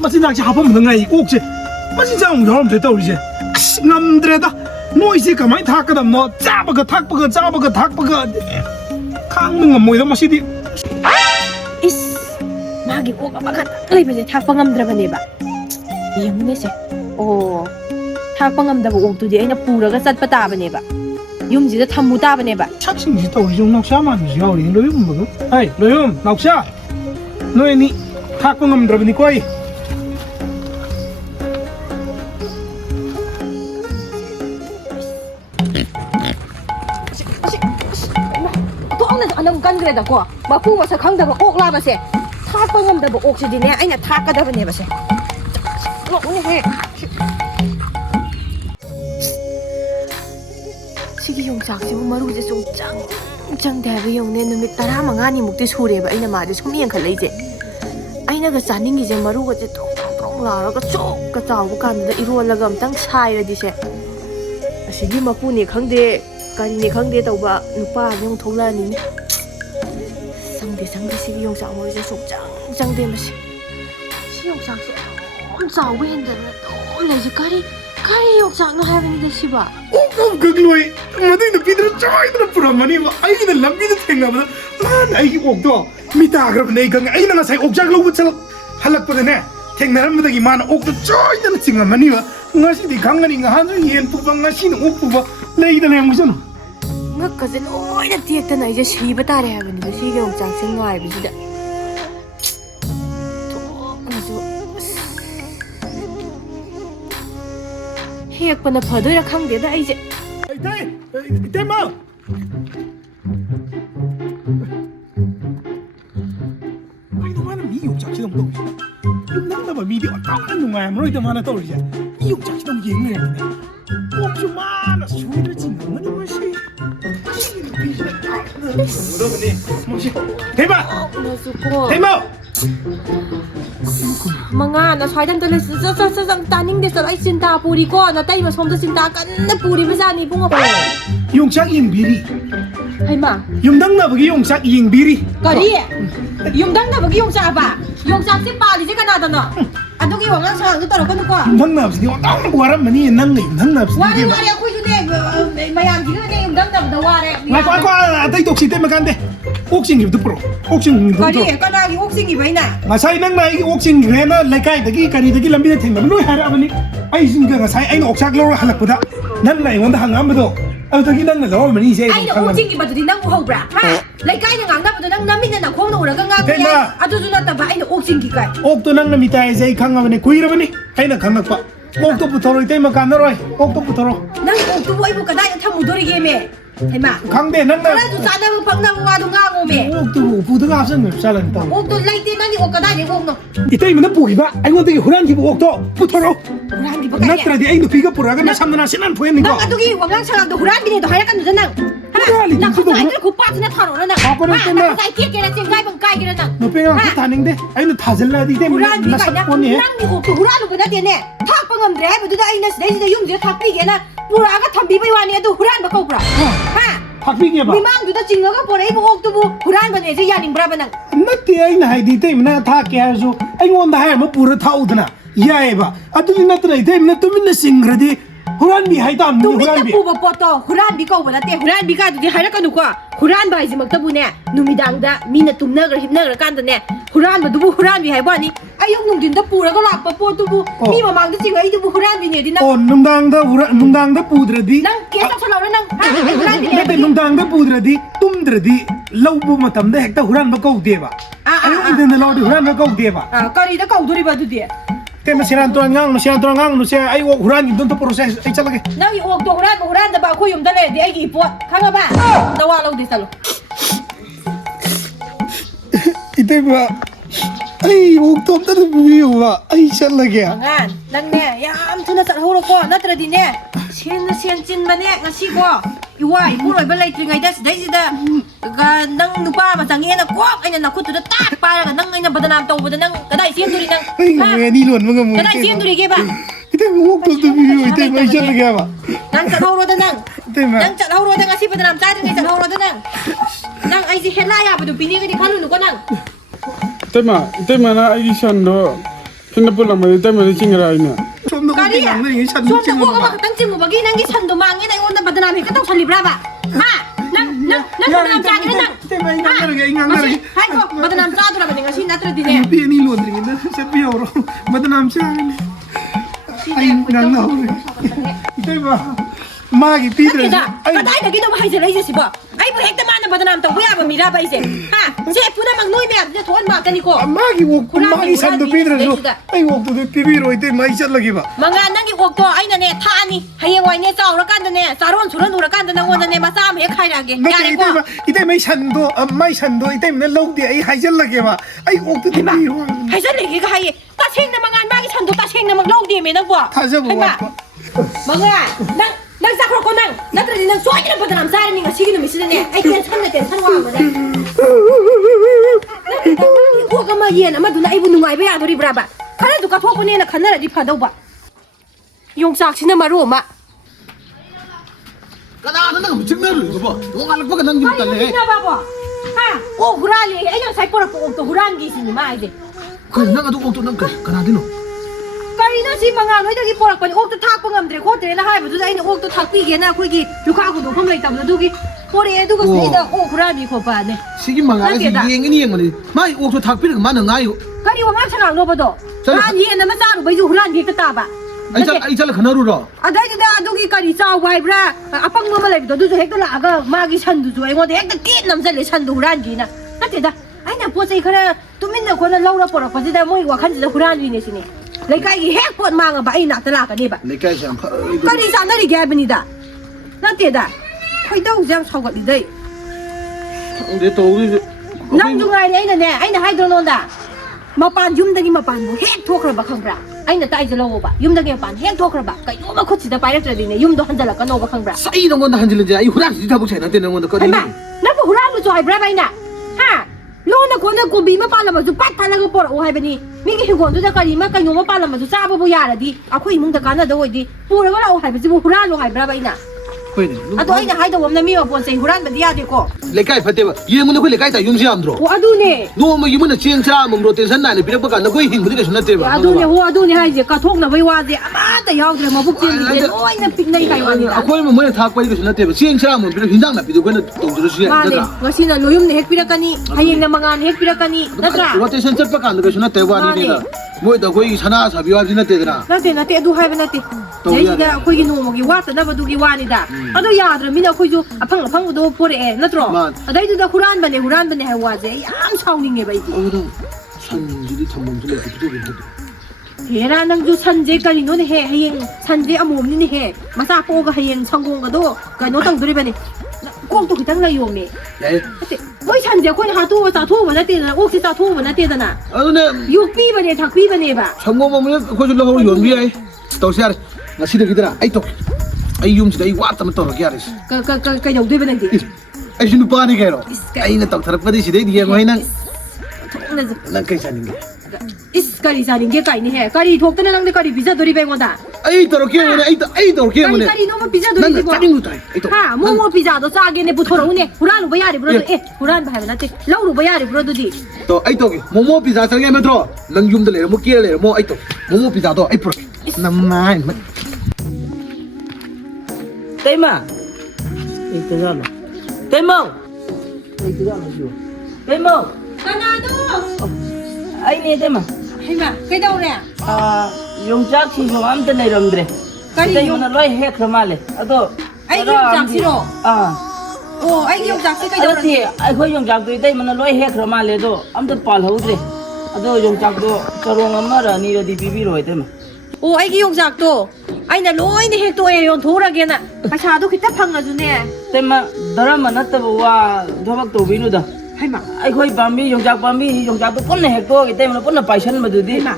마지막에 하품은 ngay 옥지 마지막 여름 됐다 이제 남들에다 노이지 가만히 닦거든 너 짜버거 닦버거 짜버거 닦버거 강릉은 뭐이다 마시디 이스 마기 오가 막았다 레이버지 탁방암드라바네바 이형네세 오 탁방암다고 옥두디 애나 뿌라가 쌌빠따바네바 윰지다 탐무따바네바 착신지 또 이종 낙샤만 야우리 로용 먹어 아이 로용 낙샤 너희니 탁방암드라바니 거이 안녕 간그래다고 마푸와서 강다고 옥라바세 탁방암다고 옥시디네 아이나 탁가다바네바세 오네 시기 용작시부 마루제 좀 짱짱대바 용네 누밋 따라 망아니 묵디 수레바 아이나 마디 소미엔 칼레이제 아이나가 짜닝이제 마루가제 톡톡 라라가 쪽가 짜고 간다 이루어라가 엄청 차이라디세 시기 마푸니 강데 가리니 강데 tauba nupa yung thonglaani 상대 시기 용작 뭐지 속짱짱대 마시 시 용작시 엄 자we hinda 또 레지 가리 용작노 하베니데 시바 그글로이 마디는 비드로 쪼이드로 프로마니 아이는 람비도 탱가보다 난 아이 옥도 미타 그럽네 강 아이는 나사이 옥작 로부처럼 할락보다네 탱나람보다기 많아 옥도 쪼이드는 징가마니와 ngasi 강가니 한주 옌 부방 ngasi는 옥 부바 레이드네 무슨 ngakkaje loina tiektana ije siba tare habenide sige ongchang sing ngaibisida to hekpana phadoira khangdeda aije 이때 마 이놈아는 미욕작시 너무 떠오르지 남자봐 미디어 어떤 놈아야 뭐이도 많아 떠오르지 미욕작시 너무 예민해 옥주 많아 술을 짓는 것이 대박 대박 mga na swai dan tole sa taning de sa ai sinta puri ko na tai ma som da sinta kan na puri ba ni bunga ko 용작 잉비리 hai ma 용당 나보기 용작 잉비리 kari 용당 na bagi 용sa ba 용sa si pa li je kana da na adugi wangang sa ngi toro ko ko 용당 나보기 어떤 거람 많이 있는 용당 나보기 wari aku itu ne mayam ji ne 용당 na da ware 거 아다이 독시 때문에 간대 옥싱기도 프로 옥싱기도 kari kana gi oxing gi baina 마사이 낭나 이 옥싱기 레나 레카이다기 카리다기 람비데 탱나 노이 하라버니 아이신가 마사이 아이는 옥삭로 할락보다 난나 이원다 항암도 아우다기 낭나 러머니 이제 ai da oxing gi ba di nang ho bra ha lai kai nang na ba nang namin na khong na ura ga nga ya adu ju na ta ba ai da oxing gi kai 옥도 낭나 미타에 제이 강가버니 구이러버니 아이나 강락바 옥도 부터로 이때만 간너로이 옥도 부터로 nang oktu bo ai bu kadai ta mudori ge me hai ma 강대 낭나 kana ju sa na bu phang na wa du nga ngo me 옥도 부드가 앞선 살은 또 oktu lai te nang ni okada ni ok no 이때면 보기가 아이고데기 후란기고 옥도 부터로 huran di ba kai 나트라디 아이도 비가 뿌라가 나 삼나 신난 보였는 거 nang adugi wangang sa do huran di ni do haya kan du nang Huran di nang tu ko sai ko pa na tharo na nang Ako rin ito na. sai tie ke na sing kai bang kai ke na nang 너 빼가 그 타는데 아이는 타질라디 때문에 huran di 나 kai na 사건이 nang ni oktu huran lu na te ne thak pa ngam dre ba du da ai na dai da yum je thak pi ge na pura ga thambi bai wa ni adu huran ba ko bra ha 박빙해 봐. 미망 두다 징어가 보래 이거 옥두부 후란 거네 이제 야닝 브라바낭 나때 아이나 하이디 때문에 타게 해서 아이고 나 하면 뿌르 타오드나 야해 봐. 아들이 나트라 때문에 또 민나 싱그러디 후란비 하이다 안 두민다 후란비. 부버 poto 후란비 거보다 때 후란비가 두디 하라카누고 후란바 이제 먹다부네 누미당다 미나 tum나그라 힘나그라 깐다네 후란바 두부 후란비 하이바니 아용 농딘다 뿌라가 락바 뽀두부 미 마망다 징어 이두부 후란비네 디나 농당다 뿌드라디. 난 계속 살아오라 난 후란비네 나때 농당다 뿌드라디 tum드라디 라우부 마탐다 핵다 후란바 거우데바. 아용 이데나 라우디 후란바 거우데바. 아 까리다 거우도리바 두디 때문에 시란 또랑 누세 아이고 후란 이돈도 프로세스 이 잘라게. 나이 옥도 후란다 바 코이 um달래 디 아이기 이뽀 강아봐 나와 라우디 살로 이때 봐. 아이 옥도 없다는 비유와 아이 잘라게. Angan, nang ne, yam thuna sat horo ko, natra di ne. Sian chin ma ne, ngasi ko. Iwai, puroi ba lai tringai das dai sida. Ga nang nupa ma sange na kwak ai na khutu da tak pa ga nang ai na badanam tau badan nang kadai siam duri nang. 아이 왜 니론 뭔가 뭐. Kadai siam duri ge ba. 이때 옥도 비유 이때 뭐 잘라게 봐. Nang sat horo da nang. 이때 뭐. Nang sat horo da ngasi badanam sa dringai sat horo da nang. Nang ai si hela ya ba du pini ga di khalu nu ko nang. Tema na ai sondo 나 불러면 때문에 찡그라이네. 좀더 까리 좀더 꼬가 땅 찜고 막이 난게 산도 망이 나 이거 바드나미 그 떡 살리브라바 난 바드남 짜기는 난 때문에 인강가르게 하이고 바드남 짜더라고 내가 신 나트라디네 비니 론드링인데 세비오로 마드남 짜네 아이 인강나오네 이때봐 마기 피드레 kadaay lagi daw hay sila isa sibo ay bu hekta man ba nam to buya ba mira ba ise ha se puna mag noy me de thon ma kani ko 마기 옥 마기 산도 피드레서 아이 옥도 피비로 이때 마이 찰라기 봐 mga nangi ok to ay na ne thani hayeng wai ne chaw ra kan da ne saron suran ura kan da nang won da ne ma sam he khai ra ge yare ko 이때 마이 산도 이때 맨 로디 아이 하이 찰라기 봐 아이 옥도 피비로 hay sa legi ga hay ta seng na mga magi san do ta seng na mag log di me nang bo 타자고 와 mga nang sakro ko nang natradi nang soy na pa nam sare ni nga sige no mi sine ay ten san wa ma de ko ga ma yen ama du na ibu nungai ba ya do ri bra ba khana du ka thok ne na khana ri pha do ba yong sak sina maru ma 까나는 내가 미친나를 이거 봐. 동안을 보고 난 좀 달래. na ba bo ha o hurali ay nang sai por ko to huran gi sini ma ai de 그 내가 또 옥도 난 까나디노. karina si mga noi dagi porak pa ni ok to thak pa ngamdre ko tre na hai ba du ai ni ok to thak pi ge na khoi gi lukha ko do khom lai tam na du gi pore du ko si da o hurali ko pa ne 시기 망아가 이행이 이행만이. 마이 옥도 닭비를 많은 나요. kari wa ma chana no ba do han ye na ma sa ru ba ju huran gi ka ta ba 아이 잘 가나루라. adai da adugi kari chaw wai bra apang ma lai do du hek da la ga ma gi san du jo ai ngo de hek da tit nam jale san du huran gi na ate da ai na po sai khara tumin na ko na laura porak pa da moi wa khan da huran gi ne sini lai kai gi hek pot ma nga ba ai na ta la ka ni ba 내가 참 kari sa na ri ga ba ni da na te da khoi dau jam chaw ga li dai 근데 또 우리 nang ju ngai ne ai na hai do non da mapan yum da gi mapan bu hek thok ra ba khang bra ai na tai jalo ba yum da gi mapan hek thok ra ba kai no ma khot si da pai ra tra di ne yum do han jala ka no ba khang bra 싸이는 건데 한질인지 아이 후락 진짜 복채 나 되는 건데 거리. ai ma na bu huran lu choi bra bai na ha lo na ko na ko bi ma pa la ma ju pat tha la ga por o hai ba ni mi gi gon du da kari ma kai no ma pa la ma ju cha ba bu ya ra di akhoi mung da ka na da oi di pu ra ga la o hai ba ji bu huran lu hai bra bai na 거기. ado ai na hai da wom na mi wa pon sei huran ba di ya de ko 레카이 파테바 예문의 그 레카이 다 용시 암드로. o adu ne 너무 이문의 지행차 몽로 텐션 나네 비례가 간다 거의 힘들게 존나 대봐. adune ho adune haije ka thokna bai wa je amata yaudre ma buk chen de oina piknai kai wa ni 아코이 뭐 뭐에 다 거기 존나 대봐. 지행차 뭐 비례 흰장 나 비도 거는 동주로 시야. mane ngasina loyum ne hek pirakani hayeng na mangan hek pirakani natra 로테이션 ceppa 간다 그 존나 대봐 아니라. 뭐다 거기 사나 사비와 존나 대더라. nate adu hai banate jeida khoi gi no mo gi wa ta na ba du gi wa ni da adu yadra mina khoi ju apang do pore e natro adai du da huran bane hai wa je yam sauning e bai 어느 산지리 탐범들 비도 비도. hera nang ju sanje kali no ne he hayeng sanje amom ni he masa po ga hayeng sanggong ga do ga no tang duri bane kong to kitang la yom me 네. oi sanje khoi ha tu ta thu ba na te na ok si ta thu ba na te da na 아네 yu pi ba ne thak pi ba ne ba 성공하면 거기 올라가고 연비해. 또시야. 나 시대기더라. 아이 또. 아이 윰지 아이 왔다 면 또 기아리스. ka yau dui ba nang di 아이 신우 빠니 게로. 아이 나 떡 타락바디 시대 디게 뭐이나. na 난 괜찮은 게. is kari sa ning ge kai ni he kari thok ta na nang de kari visa dori ba ngo da 아이 또 게 뭐네. 아이 또 게 뭐네. kari no ma pizza dori 난 di go 짜증 못 해. 아이 또. ha mo pizza do cha ge ne bu thoro ne huran lu ba ya ri bro e huran ba ha na te lau lu ba ya ri bro du di 또 아이 또 모모 피자 상에 메트로. 능 윰들 레 뭐 끼래 뭐 아이 또. 모모 피자도 아이 프로. 남마이. Tema. Itu sana. Temong. Itu sana siyo. Temong. kana do Ay ni tema. hai ma kai dau re Yung jak si yung am tanay ramdre. Kari Kita yung- yung naloy hek ramale. Ato. ai yung jak si ro o ai yung jak si kai dau Ato ti ay ko yung jak tu itay manaloy hek ramale do. Am to pal haudre. Ato yung jak do karong amara ni ra di bibiro tema. o ai yung jak to ai na loi ne hek to e yon thora ge na paisa do kita phang na ju ne Tema darama nattaba wa dhabak to binu da. hai ma Ay ko pambi yung jak to punna hek to itay man punna paisan madudi. ma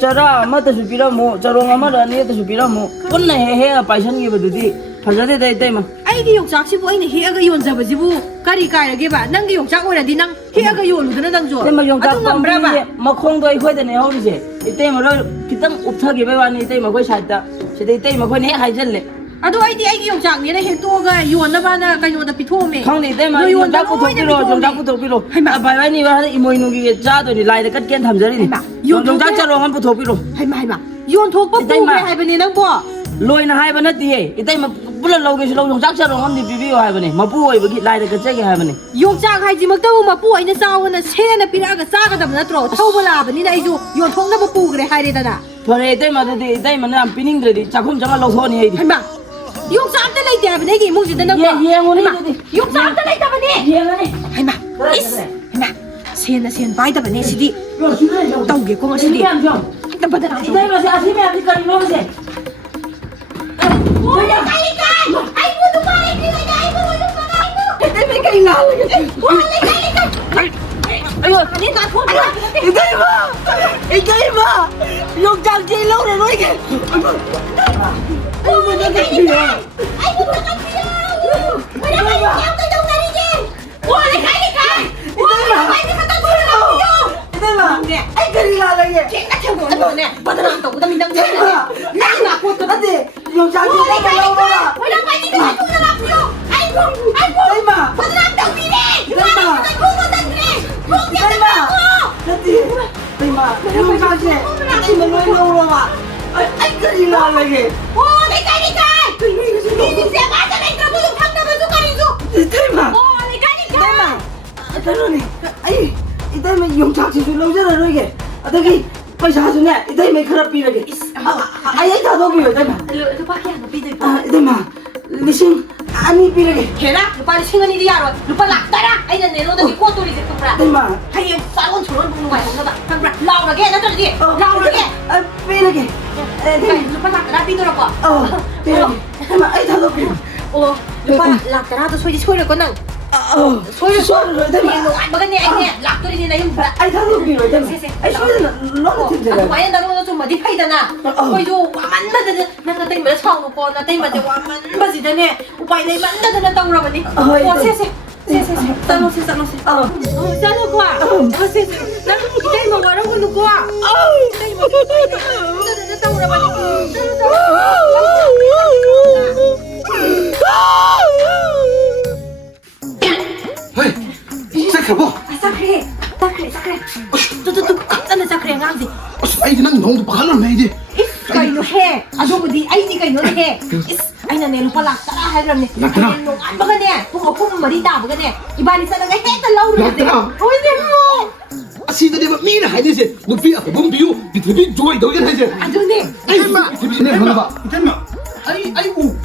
Cara mata supira mo, carong amara ni ta supira mo. Punna he paisan ge badudi. Phajade dai dai ma. ai gi yung jak si bu ai ne he aga yon ja ba ji bu kari kai ra ge ba nang gi yung jak ora di nang he aga yon lu na nang jo Tema yung adu ngam bra ba makhong doi khoi da ne hori je. Itay mo ro kitang uptha ge ba wani itay ma khoi side da. Sida itay ma khoi ne hai jal le. adu ai di ai gi yung jak ne he to ga yon na ba na kai no da pi tho me Khang ni itay ma Lo yung jak ko thok pilo, yung jak ko thok pilo. hai ma Bai bai ni ba imoi nu gi ja do ni lai da kat ken tham jari ni. hai ma 용장 자롱 한 부토비로 하이마 연톡 이따이마. 뿌게 하이버니 낭보 로이나 하이바 나띠 이따이 불러 나오게 실로 용장 자롱 한디 비비요 하이바니 마부 오이버기 라이드 그저기 하이바니 용장 하이지막다고 마뿌 아이나 싸우는 새나 피라가 싸가다면 나트로 타오발라버니나 이조 연톡나버 뿌그래 하이레다나 그래 이따이마도 이따이마는 안 피닝들이 작품 정말 로소니 해디 하이마 용장 암다 레이데 하이바 내게 이몽지다 낭보 예 오니 용장 암다 레이다버니 예하니 하이마 이스 하이마 새나 바이다버니 시디 요 주래 요 떠오게 공어 시디 일단 받아라 이따이마세 아시메 아피까지 놓으세 뭐야 가니까 아이고 누가 아이고 아이고 때문에 가니 나오게 뭐래 가니까 아이고 아니 나 돈. 이따이마 용장 제일 나오래 너에게 아이고 내 가니까 아이고 나가세요 뭐래 가니까 아무도 동날이지 뭐래 가니까 뭐래 가니까 갖다 버려요 이따이마 아이 그리 나라게 걔가 태우고 너네 받아라 또 그다음 인당 내가 나가 고또 안돼 용장 제일 뭐래 나오래 가니까 뭐래 가니까 돈을 아프요 아이고 이따이마 받아라 또 비네 이따이마 이따이마 나띠 이따이마 용장 제일 아침에 너희 나오러와 아이 그리 나라게 오, 내 가니까! 이제 맞아, 내 들어보고 방담을 숟가리죠! 이따이마 오, 내 가니까! 그러니 아이 이따이마 용장 제일 나오잖아 너에게 어떻게 पैसा सुने इधर में खराब पी लगे आया था दो भी इधर में 루파 그냥 너비들 इधर में लिसिंग आनी पी लगे 걔나? 루파 신은이디 야로 루파 락따라! 아이는 내 너도 꼬돌이 제 똥브라 इधर में 하이에 싸운 저런 먹는 거야 너다 방브라 라우라게 나들지 라우라게 पी लगे 루파 락따라 삐돌아봐 पी लगे इधर में आया था दो भी 오 루파 락따라도 소리 소리를 거는 소리 이धर में 먹었네 아이네 락돌이네 나 용브라 आया था दो भी इधर में आई सोच लो ठीक जगह 와야 나도 좀 어디 파이다나 거기도 와만다는 나가 땡면 처음 먹고 나 땡면 이제 와만바지다네 오빠 내 만다는 떠오라버니 와 세세 세세 싸놓세 싸놓세 싸놓고 와 세세 나 이때만 와라고 놓고 와 이때만 만다는 떠오라버니 헤이 싹해봐 싸크레 뚜뚜뚜 깜짝이야 싸크레 낭지 아이디 난 너무 바갈라 메이디 kaino he adobudi ai ni kaino he is aina ne lupa lak tara hai ram ne Lakra. no an baga ne pum pum mari da baga ne ibani sa nga he ta lauru ne Lakra. oi ne mo 아시드리가 미나 하이데세 루피 앞에 몸비요 비트비 조이 도게 하이데 adu ne 아이 마 비비네 하나 봐 이때만 아이고